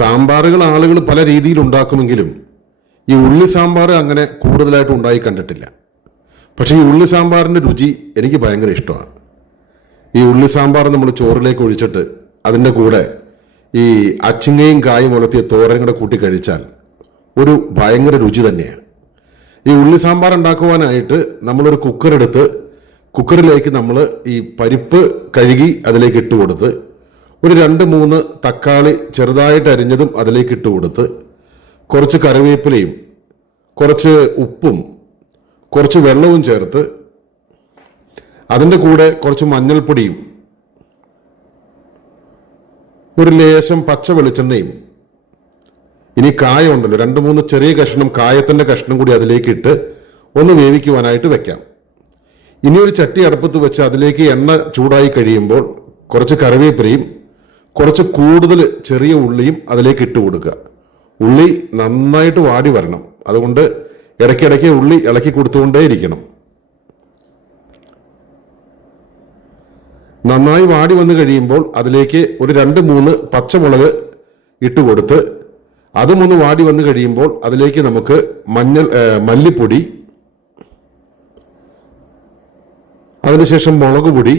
സാമ്പാറുകൾ ആളുകൾ പല രീതിയിൽ ഉണ്ടാക്കുമെങ്കിലും ഈ ഉള്ളി സാമ്പാർ അങ്ങനെ കൂടുതലായിട്ട് ഉണ്ടായി കണ്ടിട്ടില്ല. പക്ഷേ ഈ ഉള്ളി സാമ്പാറിന്റെ രുചി എനിക്ക് ഭയങ്കര ഇഷ്ടമാണ്. ഈ ഉള്ളി സാമ്പാർ നമ്മൾ ചോറിലേക്ക് ഒഴിച്ചിട്ട് അതിന്റെ കൂടെ ഈ അച്ചിങ്ങയും കായും ഉലർത്തിയ തോരൻ കൂടെ കൂട്ടി കഴിച്ചാൽ ഒരു ഭയങ്കര രുചി തന്നെയാണ്. ഈ ഉള്ളി സാമ്പാർ ഉണ്ടാക്കുവാനായിട്ട് നമ്മളൊരു കുക്കർ എടുത്ത് കുക്കറിലേക്ക് നമ്മൾ ഈ പരിപ്പ് കഴുകി അതിലേക്ക് ഇട്ട് കൊടുത്ത് ഒരു രണ്ട് മൂന്ന് തക്കാളി ചെറുതായിട്ട് അരിഞ്ഞതും അതിലേക്ക് ഇട്ട് കൊടുത്ത് കുറച്ച് കറിവേപ്പിലയും കുറച്ച് ഉപ്പും കുറച്ച് വെള്ളവും ചേർത്ത് അതിന്റെ കൂടെ കുറച്ച് മഞ്ഞൾപ്പൊടിയും ഒരു ലേശം പച്ച വെളിച്ചെണ്ണയും ഇനി കായ ഉണ്ടല്ലോ രണ്ട് മൂന്ന് ചെറിയ കഷ്ണം കായത്തിന്റെ കഷ്ണം കൂടി അതിലേക്ക് ഇട്ട് ഒന്ന് വേവിക്കുവാനായിട്ട് വെക്കാം. ഇനി ഒരു ചട്ടി അടുപ്പത്ത് വെച്ച് അതിലേക്ക് എണ്ണ ചൂടായി കഴിയുമ്പോൾ കുറച്ച് കറിവേപ്പിലയും കുറച്ച് കൂടുതൽ ചെറിയ ഉള്ളിയും അതിലേക്ക് ഇട്ട് കൊടുക്കുക. ഉള്ളി നന്നായിട്ട് വാടി വരണം. അതുകൊണ്ട് ഇടയ്ക്കിടയ്ക്ക് ഉള്ളി ഇളക്കി കൊടുത്തുകൊണ്ടേയിരിക്കണം നന്നായി വാടി വന്നു കഴിയുമ്പോൾ അതിലേക്ക് ഒരു രണ്ട് മൂന്ന് പച്ചമുളക് ഇട്ട് കൊടുത്ത് അതും ഒന്ന് വാടി വന്നു കഴിയുമ്പോൾ അതിലേക്ക് നമുക്ക് മഞ്ഞൾ മല്ലിപ്പൊടി അതിനുശേഷം മുളക് പൊടി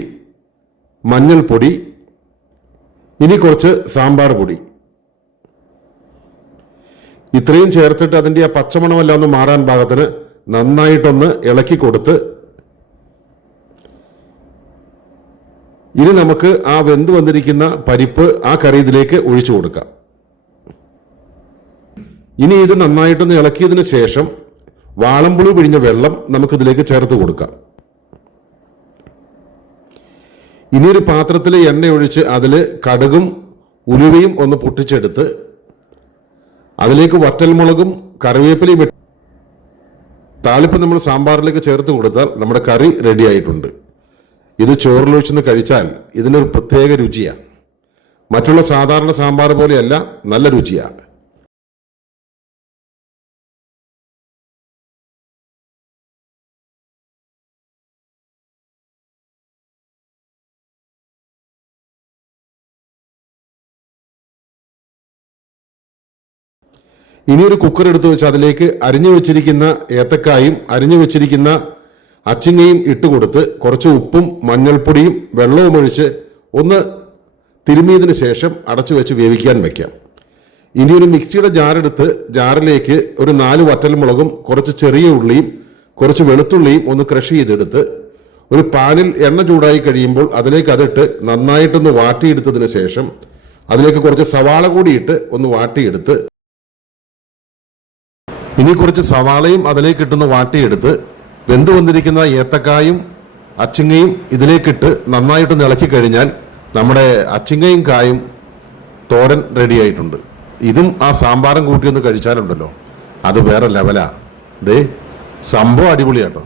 മഞ്ഞൾപ്പൊടി ഇനി കുറച്ച് സാമ്പാർ പൊടി. ഇത്രയും ചേർത്തിട്ട് അതിന്റെ ആ പച്ചമണമെല്ലാം ഒന്ന് മാറാൻ പാകത്തിന് നന്നായിട്ടൊന്ന് ഇളക്കി കൊടുത്ത് ഇനി നമുക്ക് ആ വെന്ത് വന്നിരിക്കുന്ന പരിപ്പ് ആ കറി ഇതിലേക്ക് ഒഴിച്ചു കൊടുക്കാം. ഇനി ഇത് നന്നായിട്ടൊന്ന് ഇളക്കിയതിന് ശേഷം വാളംപുളി പിഴിഞ്ഞ വെള്ളം നമുക്കിതിലേക്ക് ചേർത്ത് കൊടുക്കാം. ഇനി ഒരു പാത്രത്തിൽ എണ്ണ ഒഴിച്ച് അതിൽ കടുകും ഉലുവയും ഒന്ന് പൊട്ടിച്ചെടുത്ത് അതിലേക്ക് വറ്റൽമുളകും കറിവേപ്പിലയും ഇട്ട് താളിപ്പ് നമ്മൾ സാമ്പാറിലേക്ക് ചേർത്ത് കൊടുത്താൽ നമ്മുടെ കറി റെഡി ആയിട്ടുണ്ട്. ഇത് ചോറിലൊഴിച്ചെന്ന് കഴിച്ചാൽ ഇതിനൊരു പ്രത്യേക രുചിയാണ്. മറ്റുള്ള സാധാരണ സാമ്പാർ പോലെയല്ല നല്ല രുചിയാണ്. ഇനി ഒരു കുക്കർ എടുത്ത് വെച്ച് അതിലേക്ക് അരിഞ്ഞു വെച്ചിരിക്കുന്ന ഏത്തക്കായും അരിഞ്ഞു വെച്ചിരിക്കുന്ന അച്ചിങ്ങയും ഇട്ട് കൊടുത്ത് കുറച്ച് ഉപ്പും മഞ്ഞൾപ്പൊടിയും വെള്ളവും ഒഴിച്ച് ഒന്ന് തിരുമിയതിന് ശേഷം അടച്ചു വെച്ച് വേവിക്കാൻ വെക്കാം. ഇനി ഒരു മിക്സിയുടെ ജാറെടുത്ത് ജാറിലേക്ക് ഒരു നാല് വറ്റൽമുളകും കുറച്ച് ചെറിയ ഉള്ളിയും കുറച്ച് വെളുത്തുള്ളിയും ഒന്ന് ക്രഷ് ചെയ്തെടുത്ത് ഒരു പാനിൽ എണ്ണ ചൂടായി കഴിയുമ്പോൾ അതിലേക്ക് അതിട്ട് നന്നായിട്ടൊന്ന് വാട്ടിയെടുത്തതിന് ശേഷം അതിലേക്ക് കുറച്ച് സവാള കൂടി ഇട്ട് ഒന്ന് വാട്ടിയെടുത്ത് ഇനി കുറച്ച് സവാളയും അതിലേക്ക് ഇട്ടൊന്ന് വാട്ടിയെടുത്ത് വെന്ത് വന്നിരിക്കുന്ന ഏത്തക്കായും അച്ചിങ്ങയും ഇതിലേക്കിട്ട് നന്നായിട്ടൊന്ന് ഇളക്കി കഴിഞ്ഞാൽ നമ്മുടെ അച്ചിങ്ങയും കായും തോരൻ റെഡിയായിട്ടുണ്ട് ഇതും ആ സാമ്പാറും കൂട്ടിയൊന്ന് കഴിച്ചാലുണ്ടല്ലോ. അത് വേറെ ലെവലാ ദേ സംഭവം അടിപൊളിയാട്ടോ.